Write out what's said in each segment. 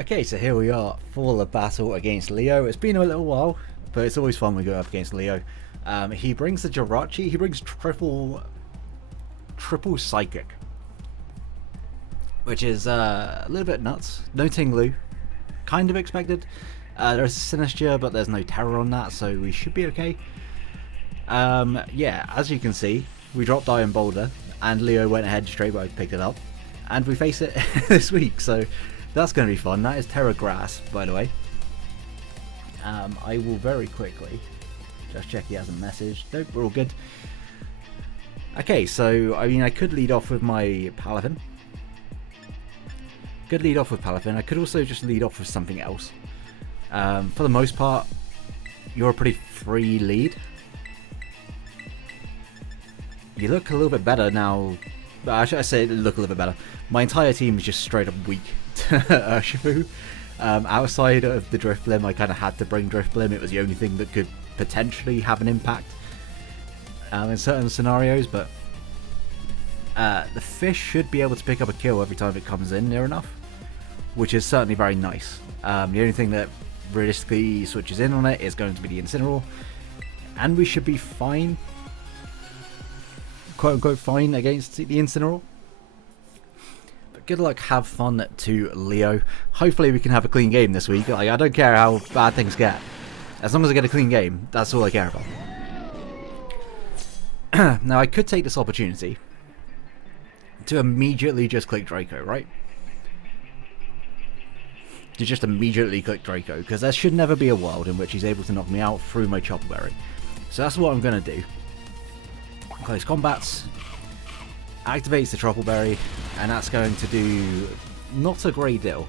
Okay, so here we are for the battle against Leo. It's been a little while, but it's always fun when we go up against Leo. He brings the Jirachi. He brings triple psychic, which is a little bit nuts. No Tinglu, kind of expected. There's Sinistcha, but there's no terror on that, so we should be okay. Yeah, as you can see, we dropped Iron Boulder, and Leo went ahead straight away, picked it up, and we face it this week. So that's going to be fun. That is Terra Grass, by the way. I will very quickly just check he hasn't messaged. Nope, we're all good. Okay, so I mean, I could lead off with my Palafin. I could also just lead off with something else. For the most part, you're a pretty free lead. You look a little bit better now. I say look a little bit better. My entire team is just straight up weak to 𝙆𝙔𝙐𝙈. Outside of the Drifblim, I kind of had to bring Drifblim. It was the only thing that could potentially have an impact in certain scenarios, but the fish should be able to pick up a kill every time it comes in near enough, which is certainly very nice. The only thing that realistically switches in on it is going to be the Incineroar, and we should be fine, quote unquote fine, against the Incineroar. But good luck, have fun to Leo. Hopefully we can have a clean game this week. Like, I don't care how bad things get, as long as I get a clean game, that's all I care about. Now I could take this opportunity to immediately just click Draco, right? To just immediately click Draco, because there should never be a world in which he's able to knock me out through my Chopper Berry. So that's what I'm going to do. Close Combats, activates the Chopper Berry, and that's going to do not a great deal.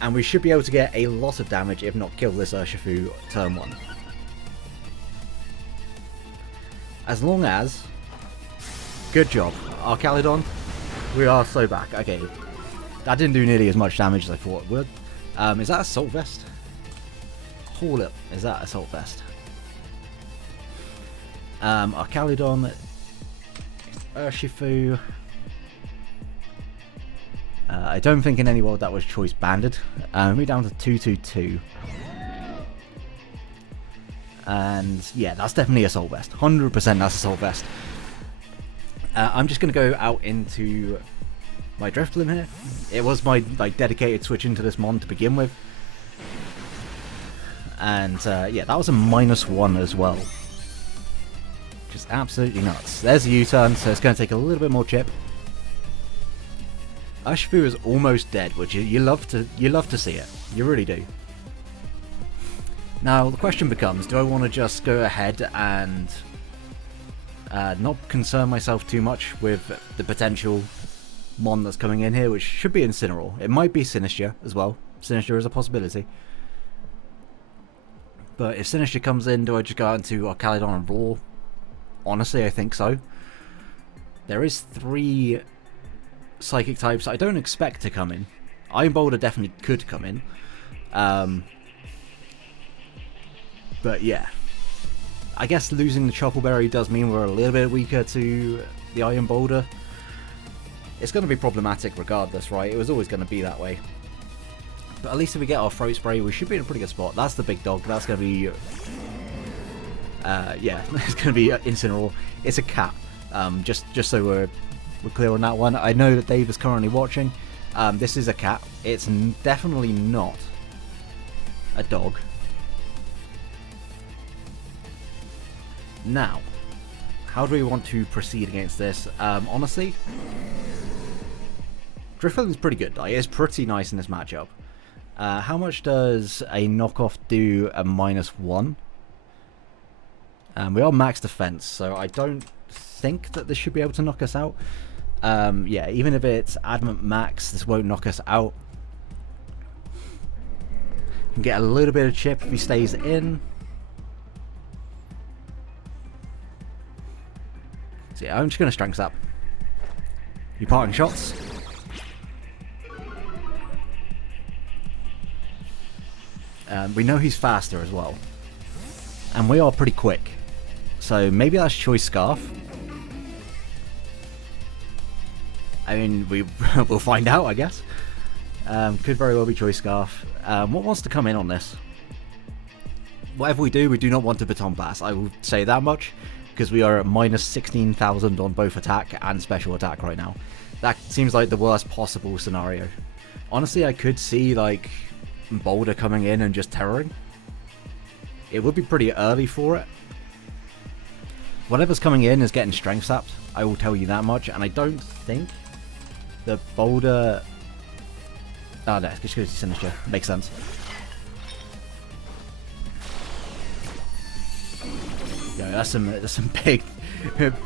And we should be able to get a lot of damage, if not kill this 𝙆𝙔𝙐𝙈 turn 1. As long as... Good job. Archaludon, we are so back. Okay. That didn't do nearly as much damage as I thought it would. Is that Assault Vest? Hold up. Is that Assault Vest? Archaludon, 𝙆𝙆𝙐𝙈. I don't think in any world that was choice banded. We're down to 222. And yeah, that's definitely Assault Vest. 100% that's Assault Vest. I'm just going to go out into my Drifblim here. It was my dedicated switch into this mon to begin with. And yeah, that was a -1 as well. Just absolutely nuts. There's a U-turn, so it's going to take a little bit more chip. 𝙆𝙆𝙐𝙈 is almost dead, which you love to see it. You really do. Now the question becomes, do I want to just go ahead and not concern myself too much with the potential mon that's coming in here, which should be Incineroar. It might be Sinistcha as well. Sinistcha is a possibility. But if Sinistcha comes in, do I just go out into Archaludon and Roar? Honestly, I think so. There is 3 Psychic types I don't expect to come in. Iron Boulder definitely could come in. But yeah. I guess losing the Chopper Berry does mean we're a little bit weaker to the Iron Boulder. It's going to be problematic regardless, right? It was always going to be that way. But at least if we get our Throat Spray, we should be in a pretty good spot. That's the big dog. That's going to be... yeah, it's going to be Incineroar. It's a cat. Just so we're clear on that one. I know that Dave is currently watching. This is a cat. It's definitely not a dog. Now, how do we want to proceed against this? Honestly, Drifblim's pretty good. Like, it's pretty nice in this matchup. How much does a knockoff do a -1? We are max defense, so I don't think that this should be able to knock us out. Yeah, even if it's Adamant max, this won't knock us out. Can get a little bit of chip if he stays in. So yeah, I'm just going to Strength Sap. You parting shots. We know he's faster as well. And we are pretty quick. So maybe that's Choice Scarf. I mean, we'll find out, I guess. Could very well be Choice Scarf. What wants to come in on this? Whatever we do not want a Baton Pass. I will say that much, because we are at minus 16,000 on both attack and special attack right now. That seems like the worst possible scenario. Honestly, I could see like Boulder coming in and just terroring. It would be pretty early for it. Whatever's coming in is getting strength sapped, I will tell you that much, and I don't think the Boulder... Oh no, it's just goes to Sinister. Makes sense. Yeah, that's some big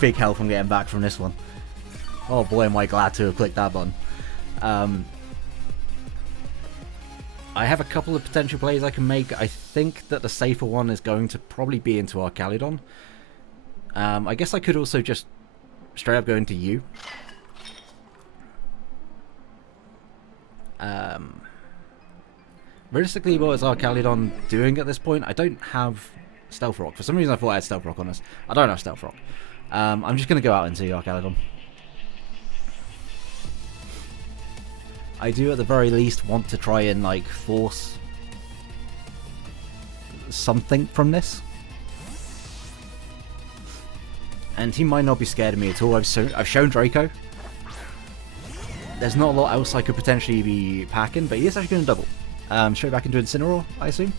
big health I'm getting back from this one. Oh boy, am I glad to have clicked that button. I have a couple of potential plays I can make. I think that the safer one is going to probably be into Archaludon. I guess I could also just straight up go into you. Realistically, what is Archaludon doing at this point? I don't have Stealth Rock. For some reason I thought I had Stealth Rock on us. I don't have Stealth Rock. I'm just going to go out into Archaludon. I do at the very least want to try and like force something from this. And he might not be scared of me at all. I've shown Draco. There's not a lot else I could potentially be packing, but he is actually going to double. Straight back into Incineroar, I assume?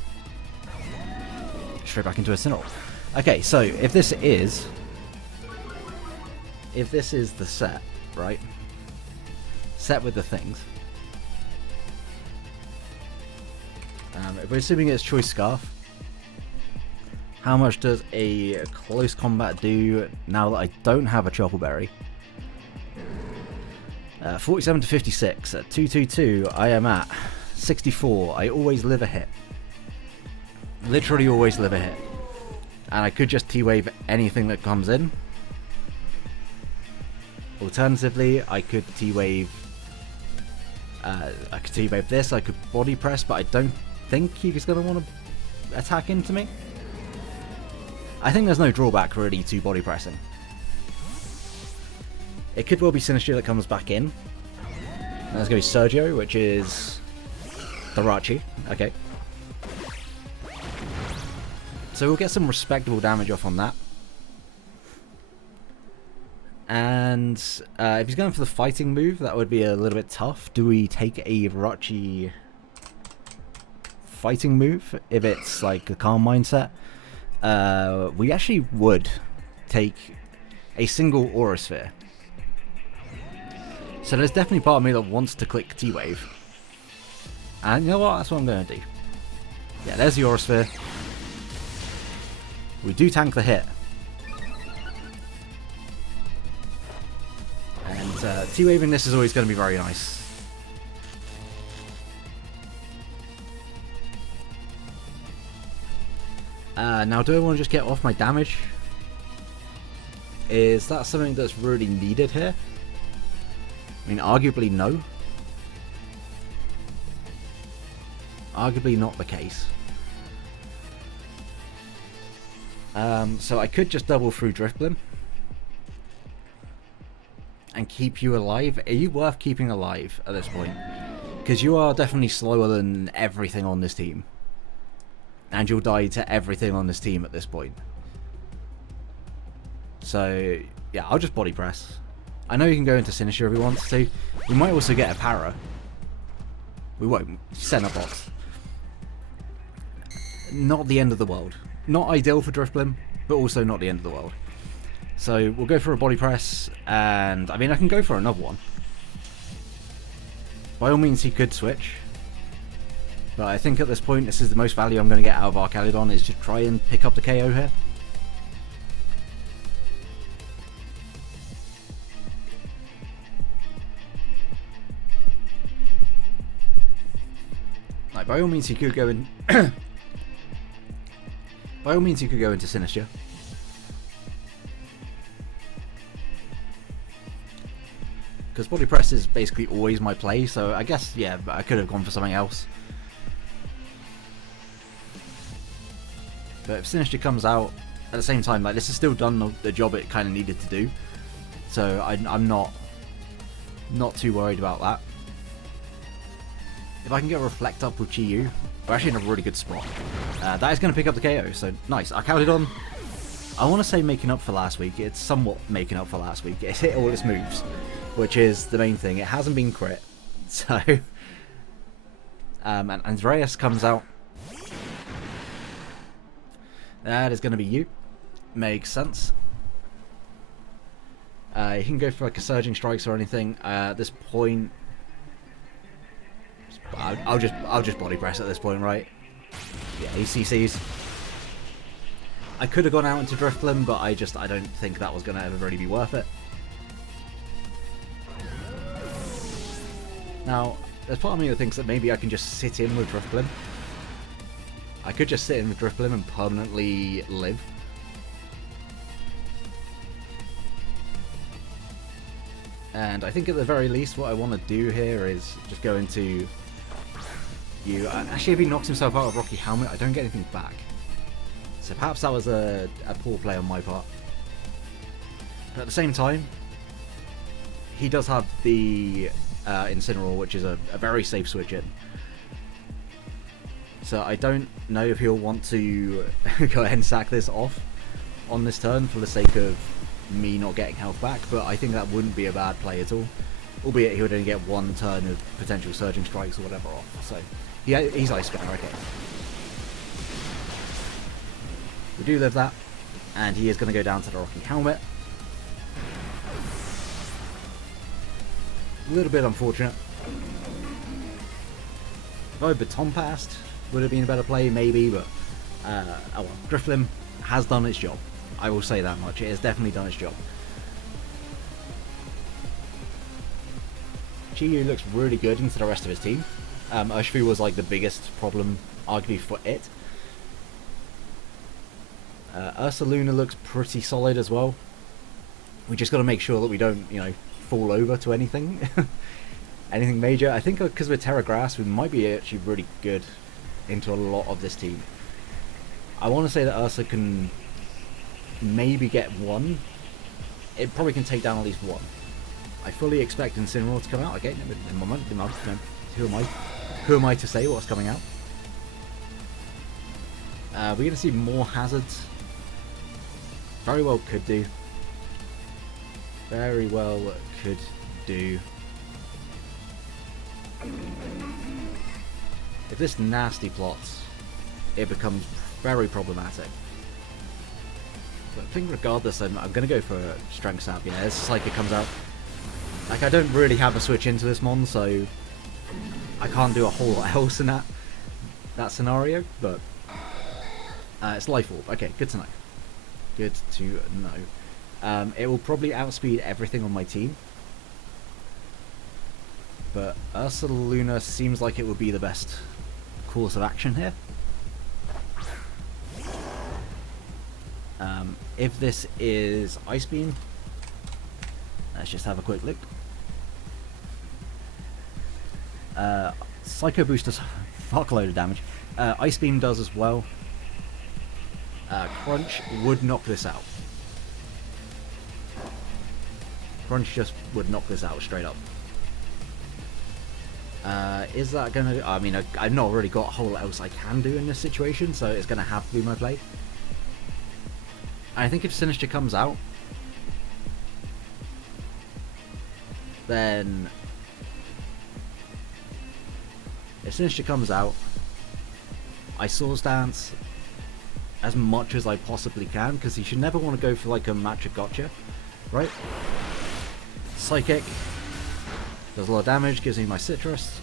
Straight back into Incineroar. Okay, so if this is the set, right? Set with the things. If we're assuming it's Choice Scarf, how much does a close combat do now that I don't have a Chopper Berry? 47 to 56. At 222, I am at 64. I always live a hit. Literally always live a hit. And I could just T-Wave anything that comes in. Alternatively, I could T-Wave... this, I could Body Press, but I don't think he's going to want to attack into me. I think there's no drawback really to Body Pressing. It could well be Sinistcha that comes back in. And let's go Sergio, which is Tharachi. Okay. So we'll get some respectable damage off on that. And if he's going for the fighting move, that would be a little bit tough. Do we take a Tharachi fighting move if it's like a calm mindset? We actually would take a single Aura Sphere. So there's definitely part of me that wants to click T-Wave. And you know what? That's what I'm going to do. Yeah, there's the Aura Sphere. We do tank the hit. And T-Waving this is always going to be very nice. Now, do I want to just get off my damage? Is that something that's really needed here? I mean, arguably no. Arguably not the case. So I could just double through Drifblim and keep you alive. Are you worth keeping alive at this point? Because you are definitely slower than everything on this team. And you'll die to everything on this team at this point. So, yeah, I'll just Body Press. I know you can go into Sinistcha if you want to. We might also get a Para. We won't. Center Box. Not the end of the world. Not ideal for Drifblim, but also not the end of the world. So we'll go for a Body Press, and I mean I can go for another one. By all means he could switch. But I think at this point this is the most value I'm going to get out of Archaludon, is to try and pick up the KO here. Like, by all means he could go in... By all means you could go into Sinistcha. Because Body Press is basically always my play, so I guess, yeah, I could have gone for something else. But if Sinistcha comes out at the same time, like, this has still done the job it kind of needed to do. So I'm not too worried about that. If I can get a Reflect up with 𝙆𝙔, we're actually in a really good spot. That is going to pick up the KO, so nice. I counted on, I want to say making up for last week. It's somewhat making up for last week. It's hit all its moves, which is the main thing. It hasn't been crit, so... and Andreas comes out. That is going to be you. Makes sense. You can go for like a Surging Strikes or anything. At this point... I'll just body press at this point, right? Yeah, he CCs. I could have gone out into Drift Limb, but I don't think that was going to ever really be worth it. Now, there's part of me that thinks that maybe I can just sit in with Drift Limb. I could just sit in with Drift Limb and permanently live. And I think at the very least what I want to do here is just go into you. Actually, if he knocks himself out of Rocky Helmet, I don't get anything back. So perhaps that was a poor play on my part. But at the same time, he does have the Incineroar, which is a very safe switch in. So I don't know if he'll want to go ahead and sack this off on this turn for the sake of me not getting health back, but I think that wouldn't be a bad play at all. Albeit he would only get one turn of potential Surging Strikes or whatever off. So yeah, he's Ice Spinner, okay. We do live that, and he is going to go down to the Rocky Helmet. A little bit unfortunate. If I had Baton Passed, would have been a better play, maybe, but oh well. Drift Limb has done its job. I will say that much. It has definitely done its job. 𝙆𝙔 looks really good into the rest of his team. 𝙆𝙔 was like the biggest problem, arguably, for it. Ursaluna looks pretty solid as well. We just got to make sure that we don't, you know, fall over to anything. Anything major. I think because we're Tera Grass, we might be actually really good into a lot of this team. I want to say that Ursa can maybe get one. It probably can take down at least one. I fully expect Incineroar to come out. Okay, never mind. Who am I to say what's coming out? We're going to see more hazards. Very well could do. Very well could do. If this nasty plots, it becomes very problematic. But I think regardless, I'm going to go for Strength Sap. You know, this Psychic comes out. Like, I don't really have a switch into this mon, so I can't do a whole lot else in that scenario, but it's Life Orb. Okay, good to know. Good to know. It will probably outspeed everything on my team, but Ursaluna seems like it would be the best course of action here. If this is Ice Beam, let's just have a quick look. Psycho Boost does fuckload of damage. Ice Beam does as well. Crunch would knock this out. Crunch just would knock this out straight up. Is that gonna... I mean, I've not really got a whole lot else I can do in this situation, so it's gonna have to be my play. I think if Sinister comes out, then... If Sinister comes out, I Swords Dance as much as I possibly can, because he should never want to go for like a match of gotcha, right? Psychic does a lot of damage, gives me my Citrus.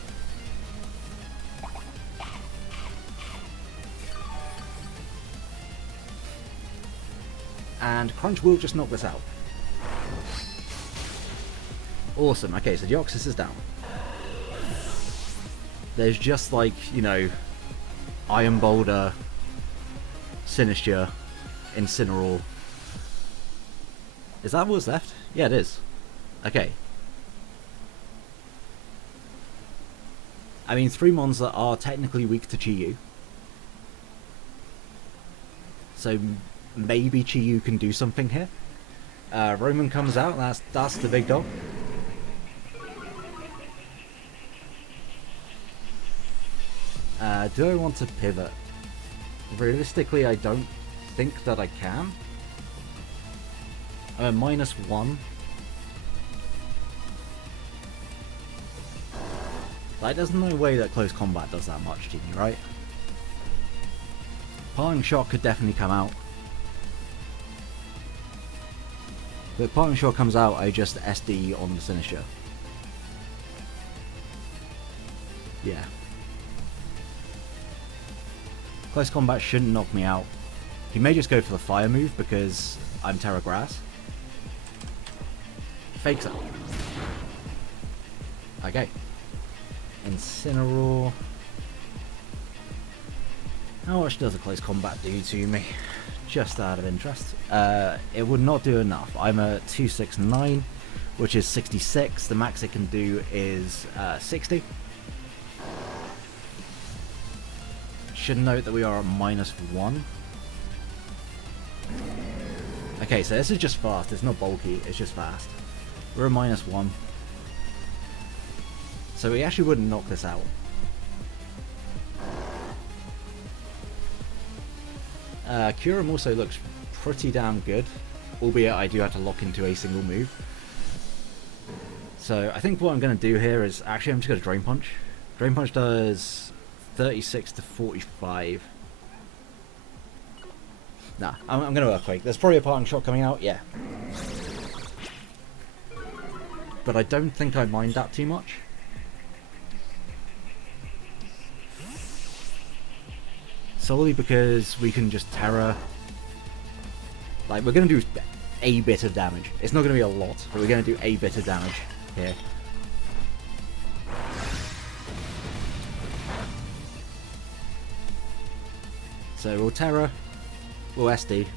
And Crunch will just knock this out. Awesome. Okay, so Deoxys is down. There's just like, you know, Iron Boulder, Sinister, Incineroar. Is that what's left? Yeah, it is. Okay. I mean, 3 mons that are technically weak to 𝙆𝙔. So maybe 𝙆𝙔 can do something here. Roman comes out, that's the big dog. Do I want to pivot? Realistically, I don't think that I can. I'm at -1. Like, there's no way that close combat does that much to you, right? Parting shot could definitely come out. But if parting shot comes out, I just SD on the Sinisher. Yeah. Close combat shouldn't knock me out. He may just go for the fire move because I'm Terra Grass. Fakes it. Okay. Incineroar. How much does a close combat do to me? Just out of interest. It would not do enough. I'm a 269, which is 66. The max it can do is 60. Should note that we are at -1. Okay, so this is just fast. It's not bulky. It's just fast. We're at -1. So we actually wouldn't knock this out. Kyurem also looks pretty damn good, albeit I do have to lock into a single move. So I think what I'm going to do here is, actually I'm just going to Drain Punch. Drain Punch does 36 to 45. Nah, I'm going to Earthquake. There's probably a parting shot coming out, yeah. But I don't think I mind that too much. Solely because we can just Terra. Like, we're going to do a bit of damage. It's not going to be a lot, but we're going to do a bit of damage here. So we'll Terra, we'll SD.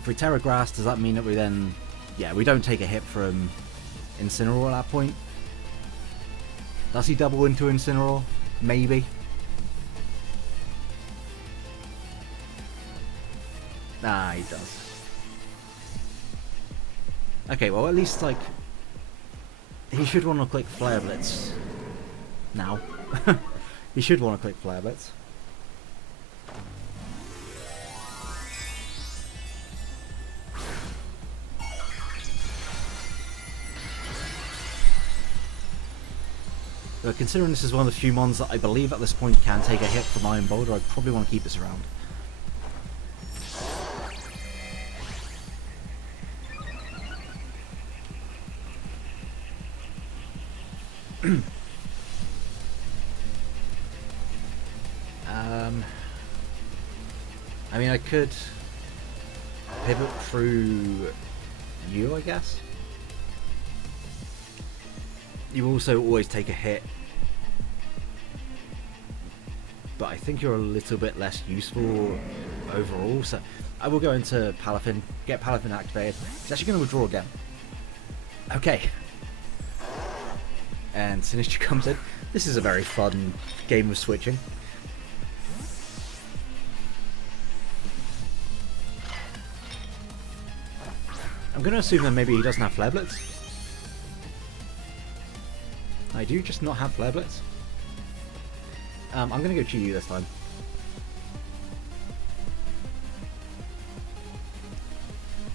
If we Terra Grass, does that mean that we then... Yeah, we don't take a hit from Incineroar at that point? Does he double into Incineroar? Maybe. Nah, he does. Okay, well at least, like, he should want to click Flare Blitz now. He should want to click Flare Blitz. But considering this is one of the few mons that I believe at this point can take a hit from Iron Boulder, I'd probably want to keep this around. I mean, I could pivot through you, I guess. You also always take a hit, but I think you're a little bit less useful overall, so I will go into Palafin, get Palafin activated. It's actually going to withdraw again. Okay. And Sinistcha comes in. This is a very fun game of switching. I'm going to assume that maybe he doesn't have Flare Blitz. I do just not have Flare Blitz. I'm going to go Chi-Yu this time.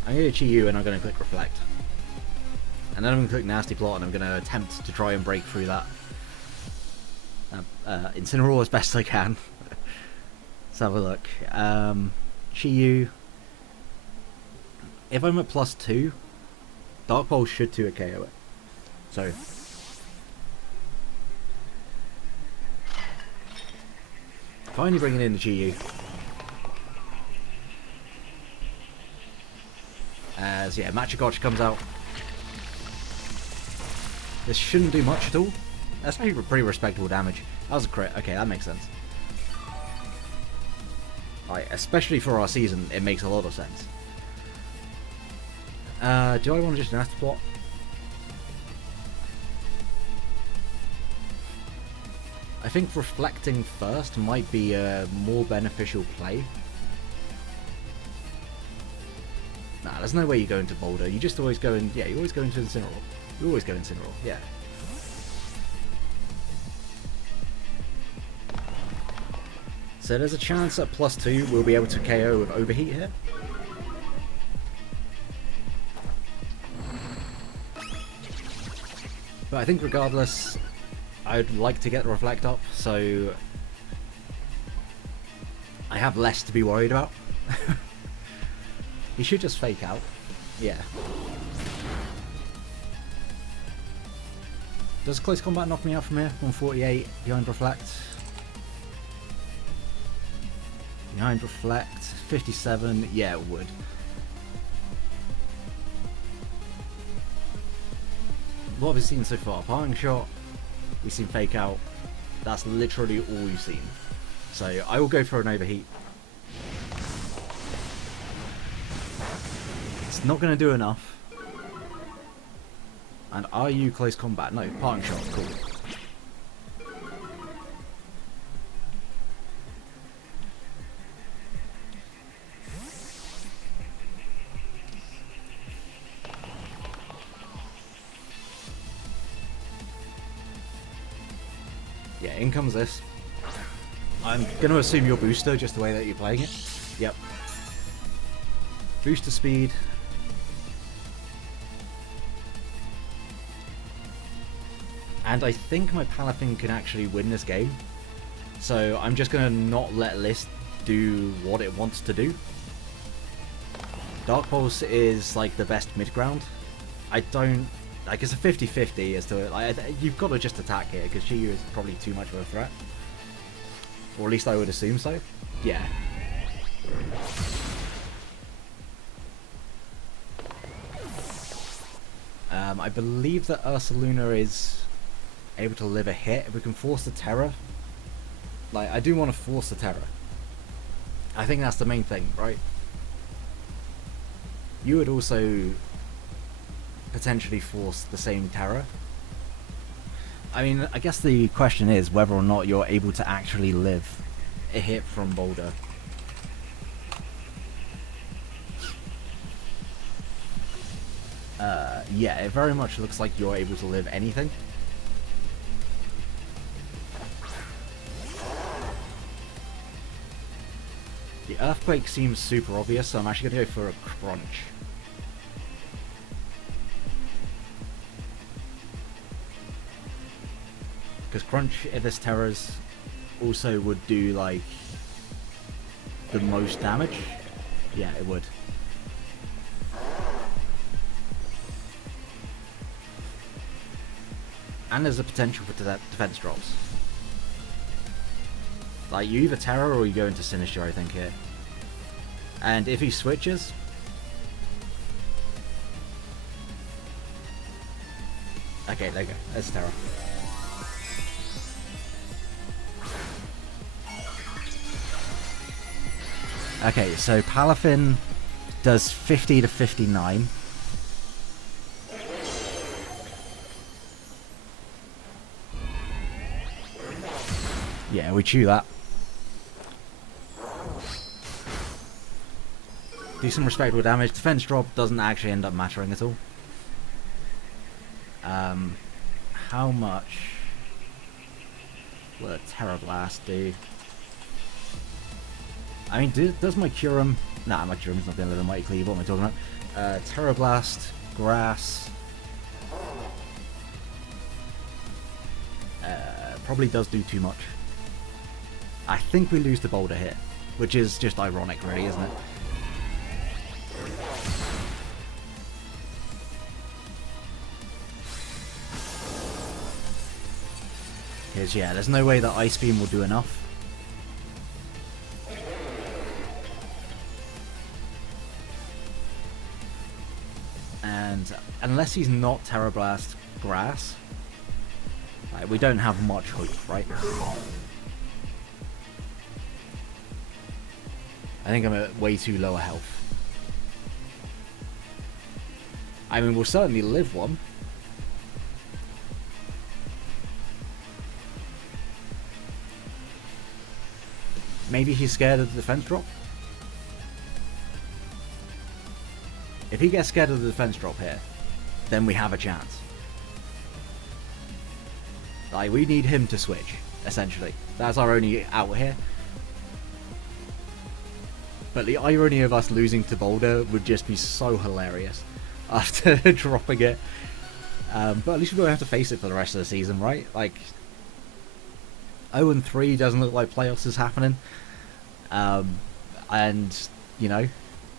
I'm going to go Chi-Yu and I'm going to click Reflect. And then I'm going to click Nasty Plot and I'm going to attempt to try and break through that. Incineroar as best I can. Let's have a look. Chi-Yu. If I'm at +2, Dark Pulse should 2 KO it. So... finally bringing in the Chi-Yu. As, yeah, Machikotch comes out. This shouldn't do much at all. That's pretty respectable damage. That was a crit. Okay, that makes sense. Right, especially for our season, it makes a lot of sense. Do I want to just Nasty Plot? I think reflecting first might be a more beneficial play. Nah, there's no way you go into Boulder. You just always go in. Yeah, you always go into Incineroar. You always go Incineroar. Yeah. So there's a chance at +2 we'll be able to KO with Overheat here. But I think regardless, I'd like to get the Reflect up, so I have less to be worried about. He should just fake out. Yeah. Does Close Combat knock me out from here? 148 behind Reflect. Behind Reflect, 57. Yeah, it would. What have we seen so far? Parting Shot, we've seen Fake Out. That's literally all we've seen. So I will go for an Overheat. It's not going to do enough. And are you Close Combat? No, Parting Shot, cool. Yeah, in comes this. I'm going to assume you're Booster, just the way that you're playing it. Yep. Booster speed. And I think my Palafin can actually win this game. So I'm just going to not let List do what it wants to do. Dark Pulse is like the best mid-ground. I don't... Like, it's a 50-50 as to... Like, you've got to just attack here, because Chiyu is probably too much of a threat. Or at least I would assume so. Yeah. I believe that Ursaluna is able to live a hit. If we can force the Tera... Like, I do want to force the Tera. I think that's the main thing, right? You would also potentially force the same Tera. I mean, I guess the question is whether or not you're able to actually live a hit from Boulder. Yeah, it very much looks like you're able to live anything. The Earthquake seems super obvious, so I'm actually going to go for a Crunch. Because Crunch, if this Terras, also would do, like, the most damage. Yeah, it would. And there's a potential for defense drops. Like, you either Terra or you go into Sinister, I think, here. And if he switches... Okay, there you go. There's Terra. Okay, so Palafin does 50 to 59. Yeah, we chew that. Do some respectable damage. Defense drop doesn't actually end up mattering at all. How much will a Terra Blast do? I mean, does my Kyurem... Nah, my Kyurem's not going to live in Mighty Cleave. What am I talking about? Terra Blast, Grass... probably does do too much. I think we lose the Boulder hit, which is just ironic, really, isn't it? Because, yeah, there's no way that Ice Beam will do enough. And unless he's not Terra Blast Grass, like, we don't have much hope, right? I think I'm at way too low a health. I mean, we'll certainly live one. Maybe he's scared of the defense drop? If he gets scared of the defense drop here, then we have a chance. Like, we need him to switch, essentially. That's our only out here. But the irony of us losing to Boulder would just be so hilarious after dropping it. But at least we don't have to face it for the rest of the season, right? Like, 0-3 doesn't look like playoffs is happening. And, you know,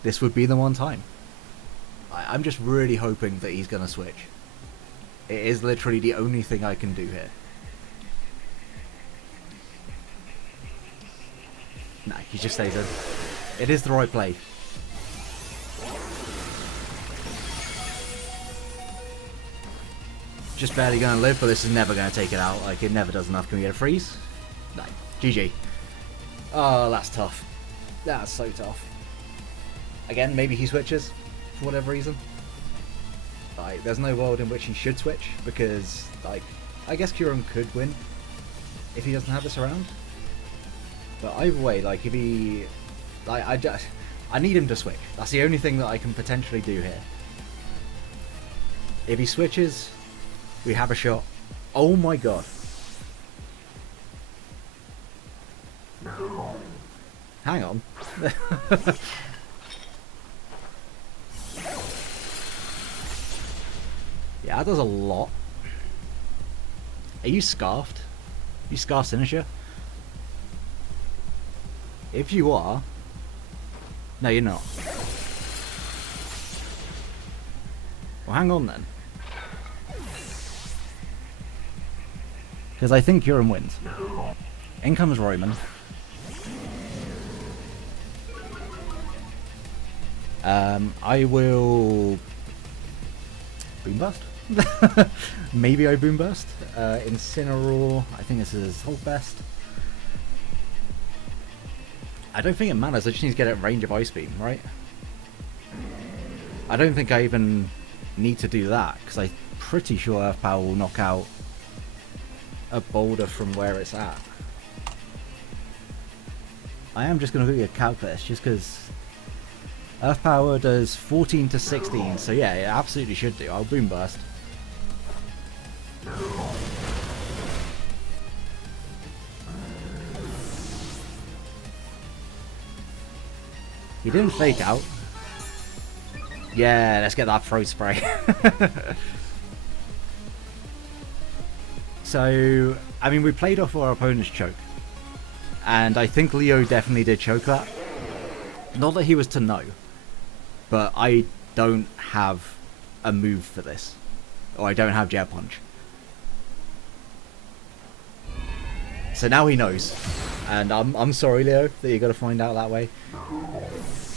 this would be the one time. I'm just really hoping that he's going to switch. It is literally the only thing I can do here. No, he just stays in. It is the right play. Just barely going to live, but this is never going to take it out. Like, it never does enough. Can we get a freeze? No. GG. Oh, that's tough. That's so tough. Again, maybe he switches for whatever reason. Like, there's no world in which he should switch, because, like, I guess kyurem could win if he doesn't have this around. But either way, like, if he... Like, I need him to switch. That's the only thing that I can potentially do here. If he switches, we have a shot. Oh my god. Hang on. Yeah, that does a lot. Are you scarfed? Are you scarf signature? If you are... No, you're not. Well, hang on then. Because I think kyurem wins. In comes Roman. I will... Boom Burst? Maybe I Boom Burst. Incineroar. I think this is Hold Best. I don't think it matters. I just need to get it range of Ice Beam, right? I don't think I even need to do that, because I'm pretty sure Earth Power will knock out a Boulder from where it's at. I am just going to do a calc this, just because Earth Power does 14 to 16, so yeah, it absolutely should do. I'll Boom Burst. He didn't fake out. Yeah, let's get that throat spray. So, I mean, we played off our opponent's choke. And I think Leo definitely did choke that. Not that he was to know. But I don't have a move for this. Or I don't have Jet Punch. So now he knows. And I'm sorry, Leo, that you got to find out that way.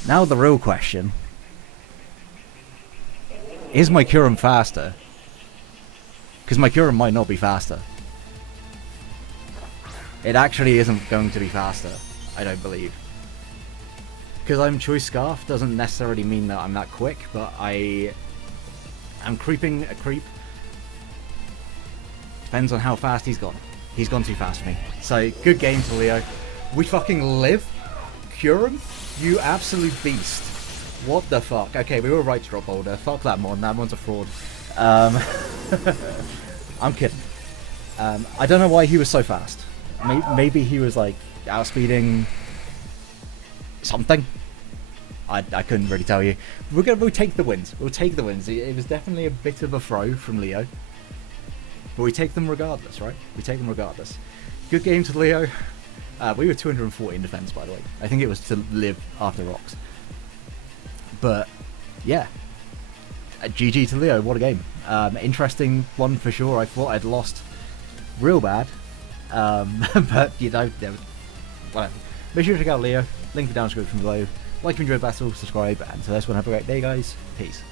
Now the real question. Is my kyurem faster? Because my kyurem might not be faster. It actually isn't going to be faster, I don't believe. Because I'm Choice Scarf doesn't necessarily mean that I'm that quick, but I am creeping a creep. Depends on how fast he's gone. He's gone too fast for me. So, good game for Leo. We fucking live? Kyurem? You absolute beast. What the fuck? Okay, we were right to drop Boulder. Fuck that mon. That one's a fraud. I'm kidding. I don't know why he was so fast. Maybe he was like outspeeding something. I couldn't really tell you. We'll take the wins. We'll take the wins. It was definitely a bit of a throw from Leo. But we take them regardless, right? We take them regardless. Good game to Leo. We were 240 in defense, by the way. I think it was to live after rocks. But, yeah. GG to Leo. What a game. Interesting one for sure. I thought I'd lost real bad. But, you know, whatever. Make sure to check out Leo. Link in the down description below. Like if you enjoyed the battle, subscribe, and so this one, have a great day, guys. Peace.